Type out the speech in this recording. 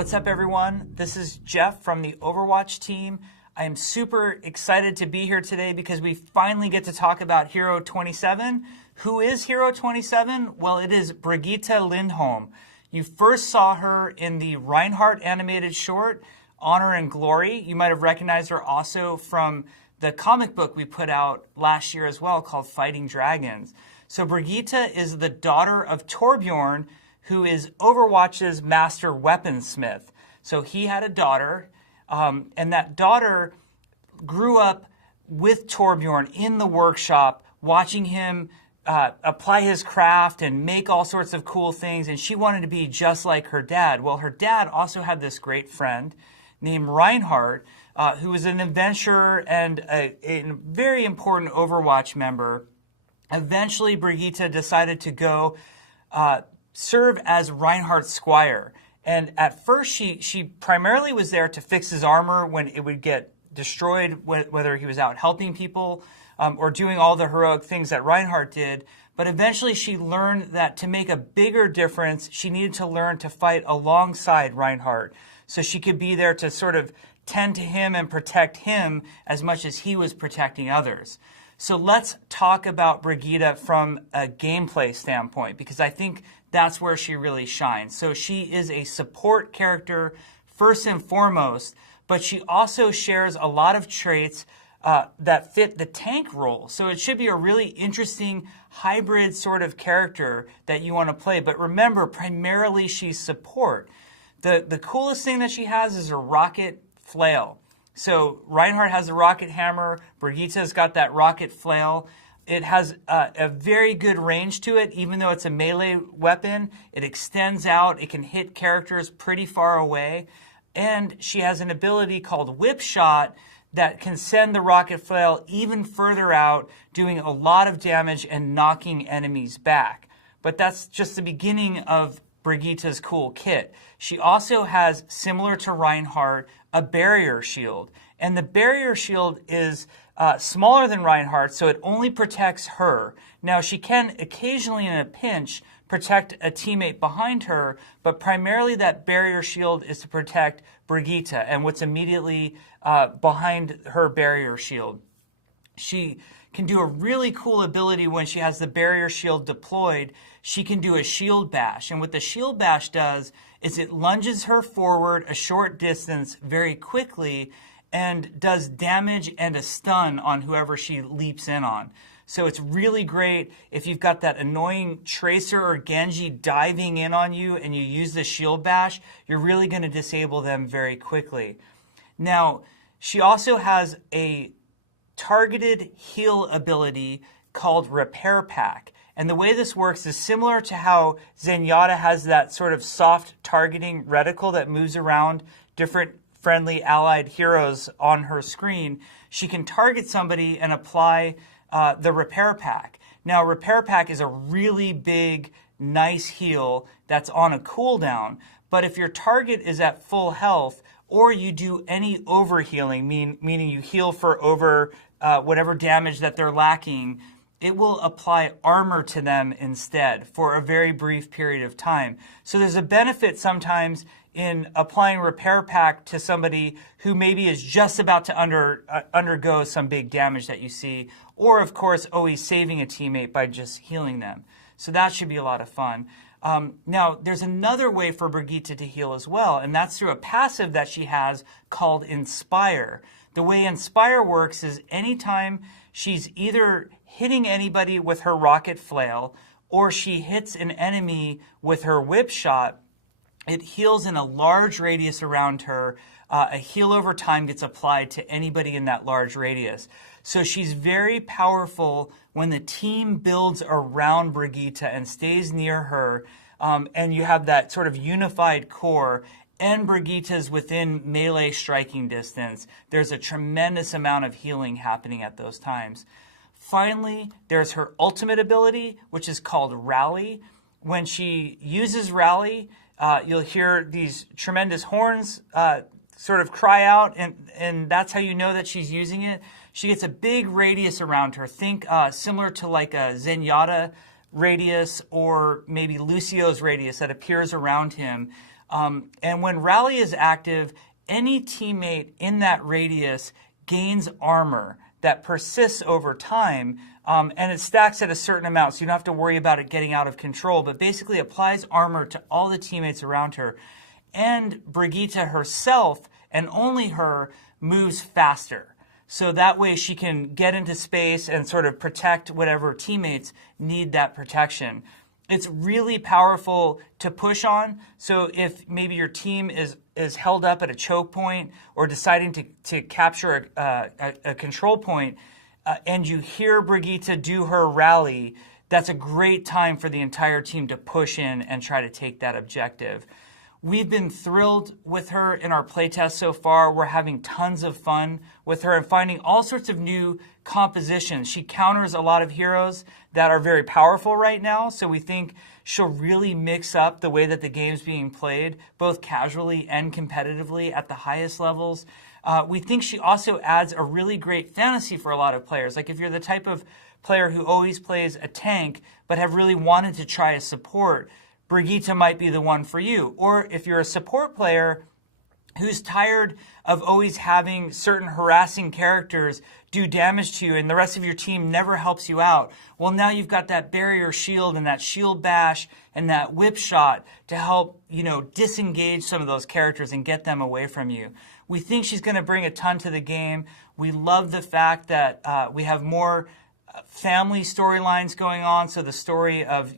What's up, everyone? This is Jeff from the Overwatch team. I am super excited to be here today because we finally get to talk about Hero 27. Who is Hero 27? Well, it is Brigitte Lindholm. You first saw her in the Reinhardt animated short, Honor and Glory. You might have recognized her also from the comic book we put out last year as well called Fighting Dragons. So Brigitte is the daughter of Torbjorn, who is Overwatch's master weaponsmith. So he had a daughter, and that daughter grew up with Torbjorn in the workshop, watching him apply his craft and make all sorts of cool things, and she wanted to be just like her dad. Well, her dad also had this great friend named Reinhardt, who was an adventurer and a very important Overwatch member. Eventually, Brigitte decided to go serve as Reinhardt's squire. And at first, she primarily was there to fix his armor when it would get destroyed, whether he was out helping people or doing all the heroic things that Reinhardt did. But eventually, she learned that to make a bigger difference, she needed to learn to fight alongside Reinhardt. So she could be there to sort of tend to him and protect him as much as he was protecting others. So let's talk about Brigitte from a gameplay standpoint, because I think that's where she really shines. So she is a support character first and foremost, but she also shares a lot of traits that fit the tank role. So it should be a really interesting hybrid sort of character that you want to play. But remember, primarily she's support. The coolest thing that she has is a rocket flail. So Reinhardt has a rocket hammer. Brigitte's got that rocket flail. It has a very good range to it, even though it's a melee weapon. It extends out. It can hit characters pretty far away. And she has an ability called Whip Shot that can send the rocket flail even further out, doing a lot of damage and knocking enemies back. But that's just the beginning of Brigitte's cool kit. She also has, similar to Reinhardt, a barrier shield. And the barrier shield is smaller than Reinhardt, so it only protects her. Now, she can occasionally, in a pinch, protect a teammate behind her, but primarily that barrier shield is to protect Brigitte and what's immediately behind her barrier shield. She can do a really cool ability when she has the barrier shield deployed. She can do a shield bash. And what the shield bash does is it lunges her forward a short distance very quickly and does damage and a stun on whoever she leaps in on. So it's really great if you've got that annoying Tracer or Genji diving in on you and you use the shield bash, you're really going to disable them very quickly. Now, she also has a targeted heal ability called Repair Pack. And the way this works is similar to how Zenyatta has that sort of soft targeting reticle that moves around different friendly allied heroes on her screen. She can target somebody and apply the Repair Pack. Now, Repair Pack is a really big, nice heal that's on a cooldown. But if your target is at full health, or you do any overhealing, meaning you heal for over whatever damage that they're lacking, it will apply armor to them instead for a very brief period of time. So there's a benefit sometimes in applying Repair Pack to somebody who maybe is just about to undergo some big damage that you see, or of course always saving a teammate by just healing them. So that should be a lot of fun. Now, there's another way for Brigitte to heal as well, and that's through a passive that she has called Inspire. The way Inspire works is anytime she's either hitting anybody with her rocket flail or she hits an enemy with her whip shot, it heals in a large radius around her. A heal over time gets applied to anybody in that large radius. So she's very powerful when the team builds around Brigitte and stays near her, and you have that sort of unified core, and Brigitte's within melee striking distance. There's a tremendous amount of healing happening at those times. Finally, there's her ultimate ability, which is called Rally. When she uses Rally, you'll hear these tremendous horns sort of cry out, and that's how you know that she's using it. She gets a big radius around her. Think similar to like a Zenyatta radius or maybe Lucio's radius that appears around him. And when Rally is active, any teammate in that radius gains armor that persists over time, and it stacks at a certain amount, so you don't have to worry about it getting out of control, but basically applies armor to all the teammates around her. And Brigitte herself, and only her, moves faster. So that way she can get into space and sort of protect whatever teammates need that protection. It's really powerful to push on. So if maybe your team is held up at a choke point or deciding to capture a control point, and you hear Brigitte do her rally, that's a great time for the entire team to push in and try to take that objective. We've been thrilled with her in our playtest so far. We're having tons of fun with her and finding all sorts of new compositions. She counters a lot of heroes that are very powerful right now, so we think she'll really mix up the way that the game's being played, both casually and competitively at the highest levels. We think she also adds a really great fantasy for a lot of players. Like if you're the type of player who always plays a tank but have really wanted to try a support, Brigitte might be the one for you. Or if you're a support player who's tired of always having certain harassing characters do damage to you and the rest of your team never helps you out, well, now you've got that barrier shield and that shield bash and that whip shot to help, disengage some of those characters and get them away from you. We think she's going to bring a ton to the game. We love the fact that we have more family storylines going on. So the story of,